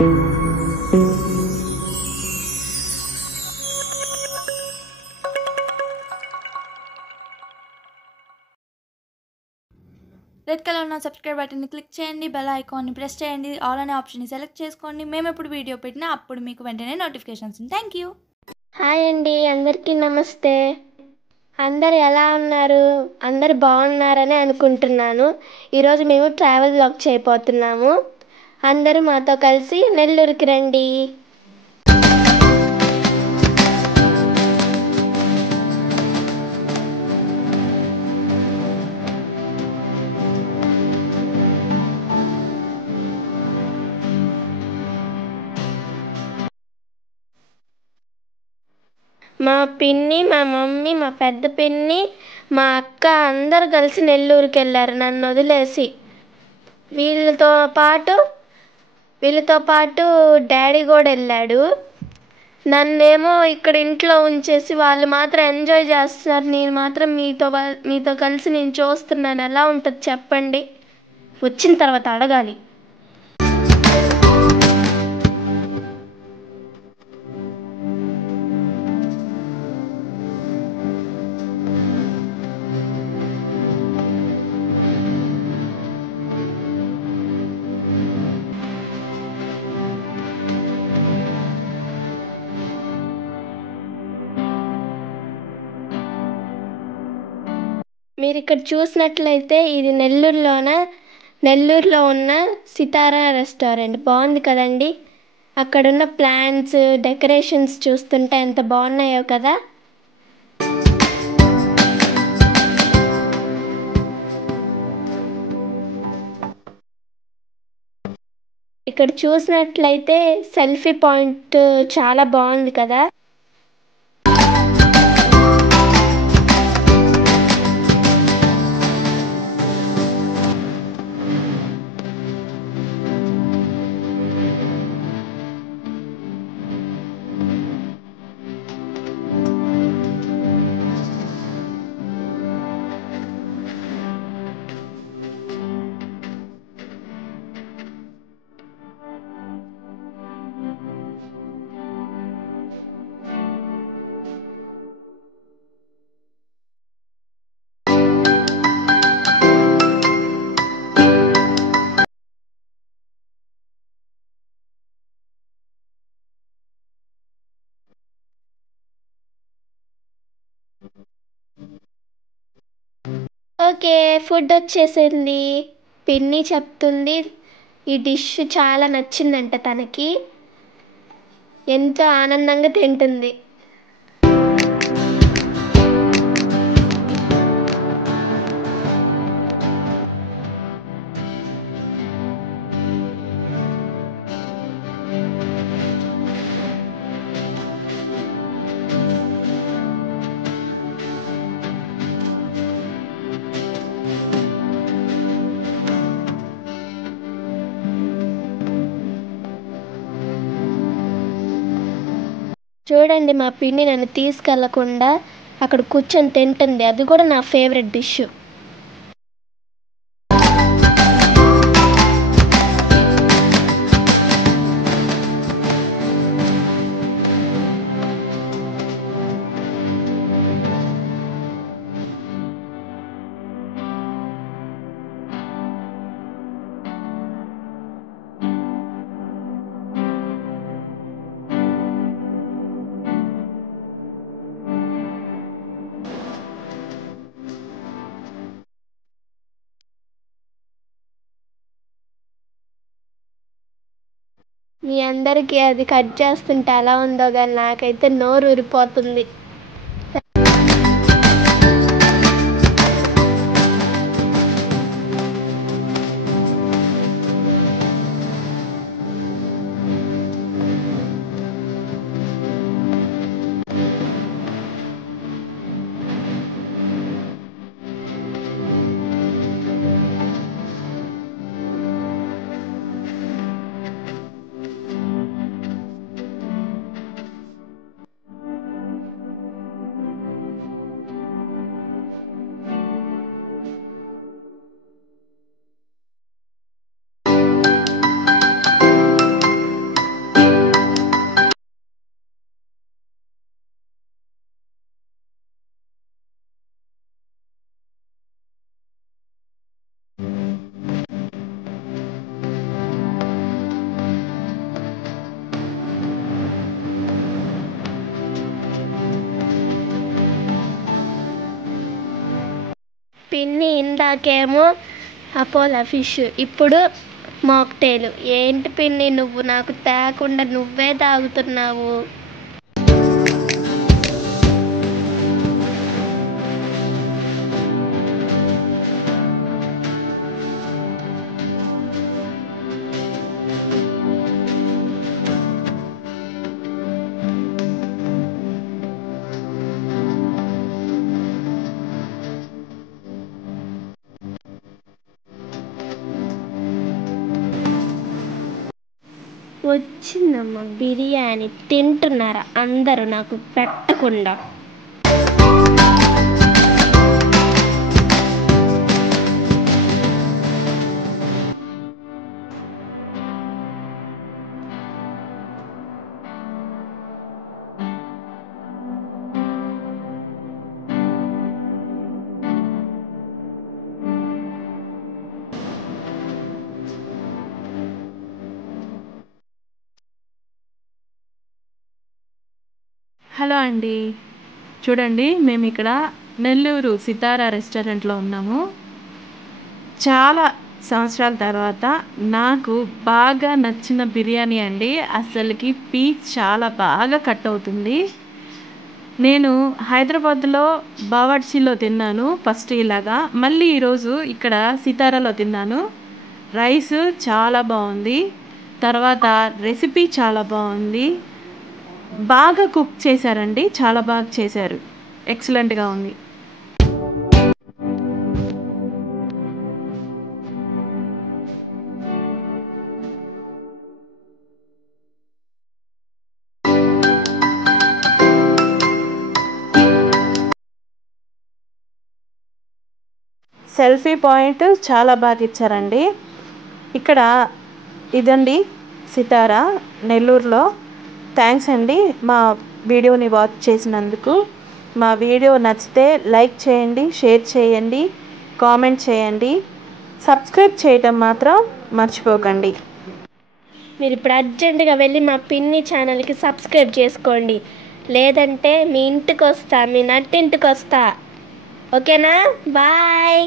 Red colour ఉన్న subscribe బటన్ని click చేయండి, బెల్ ఐకాన్ని ప్రెస్ చేయండి, ఆల్ అనే ఆప్షన్ని సెలెక్ట్ చేసుకోండి. మేము ఎప్పుడు వీడియో పెట్టినా అప్పుడు మీకు వెంటనే నోటిఫికేషన్స్. Thank you. హాయ్ అండి, అందరికీ నమస్తే. అందరు ఎలా ఉన్నారు? అందరు బాగున్నారని అనుకుంటున్నాను. ఈరోజు మేము ట్రావెల్ వ్లాగ్ చేయబోతున్నాము. అందరూ మాతో కలిసి నెల్లూరుకి రండి. మా పిన్ని, మా మమ్మీ, మా పెద్ద పిన్ని, మా అక్క అందరు కలిసి నెల్లూరుకి వెళ్ళారు నన్ను వదిలేసి. వీళ్ళతో పాటు డాడీ కూడా వెళ్ళాడు. నన్నేమో ఇక్కడ ఇంట్లో ఉంచేసి వాళ్ళు మాత్రం ఎంజాయ్ చేస్తున్నారు. నేను మాత్రం మీతో కలిసి నేను చూస్తున్నాను. ఎలా ఉంటుంది చెప్పండి, వచ్చిన తర్వాత అడగాలి. మీరు ఇక్కడ చూసినట్లయితే ఇది నెల్లూరులో ఉన్న సితారా రెస్టారెంట్. బాగుంది కదండి. అక్కడున్న ప్లాంట్స్, డెకరేషన్స్ చూస్తుంటే ఎంత బాగున్నాయో కదా. ఇక్కడ చూసినట్లయితే సెల్ఫీ పాయింట్ చాలా బాగుంది కదా. ఓకే, ఫుడ్ వచ్చేసింది. పిన్ని చెప్తుంది ఈ డిష్ చాలా నచ్చిందంట తనకి. ఎంతో ఆనందంగా తింటుంది. చూడండి, మా పిన్ని నన్ను తీసుకెళ్లకుండా అక్కడ కూర్చొని తింటుంది. అది కూడా నా ఫేవరెట్ డిష్. మీ అందరికీ అది కట్ చేస్తుంటే ఎలా ఉందో కానీ నాకైతే నోరు ఊరిపోతుంది. ఇందాకేమో అపోలో ఫిష్, ఇప్పుడు మాక్టైల్. ఏంటి పిన్ని నువ్వు నాకు తేకుండా నువ్వే తాగుతున్నావు? వచ్చిందమ్మా బిర్యానీ, తింటున్నారా అందరూ నాకు పెట్టకుండా? హలో అండి, చూడండి మేము ఇక్కడ నెల్లూరు సితారా రెస్టారెంట్లో ఉన్నాము. చాలా సంవత్సరాల తర్వాత నాకు బాగా నచ్చిన బిర్యానీ అండి. అసలుకి పీస్ చాలా బాగా కట్ అవుతుంది. నేను హైదరాబాద్లో బావర్చీలో తిన్నాను ఫస్ట్ ఇలాగా, మళ్ళీ ఈరోజు ఇక్కడ సితారాలో తిన్నాను. రైస్ చాలా బాగుంది, తర్వాత రెసిపీ చాలా బాగుంది, బాగా కుక్ చేశారండి, చాలా బాగా చేశారు, ఎక్సలెంట్గా ఉంది. సెల్ఫీ పాయింట్ చాలా బాగా ఇచ్చారండి. ఇక్కడ ఇదండి సితారా నెల్లూరులో. థ్యాంక్స్ అండి మా వీడియోని వాచ్ చేసినందుకు. మా వీడియో నచ్చితే లైక్ చేయండి, షేర్ చేయండి, కామెంట్ చేయండి, సబ్స్క్రైబ్ చేయటం మాత్రం మర్చిపోకండి. మీరు ఇప్పుడు అర్జెంటుగా వెళ్ళి మా పిన్ని ఛానల్కి సబ్స్క్రైబ్ చేసుకోండి, లేదంటే మీ ఇంటికి వస్తా, మీ నట్టింటికి వస్తా. ఓకేనా? బాయ్.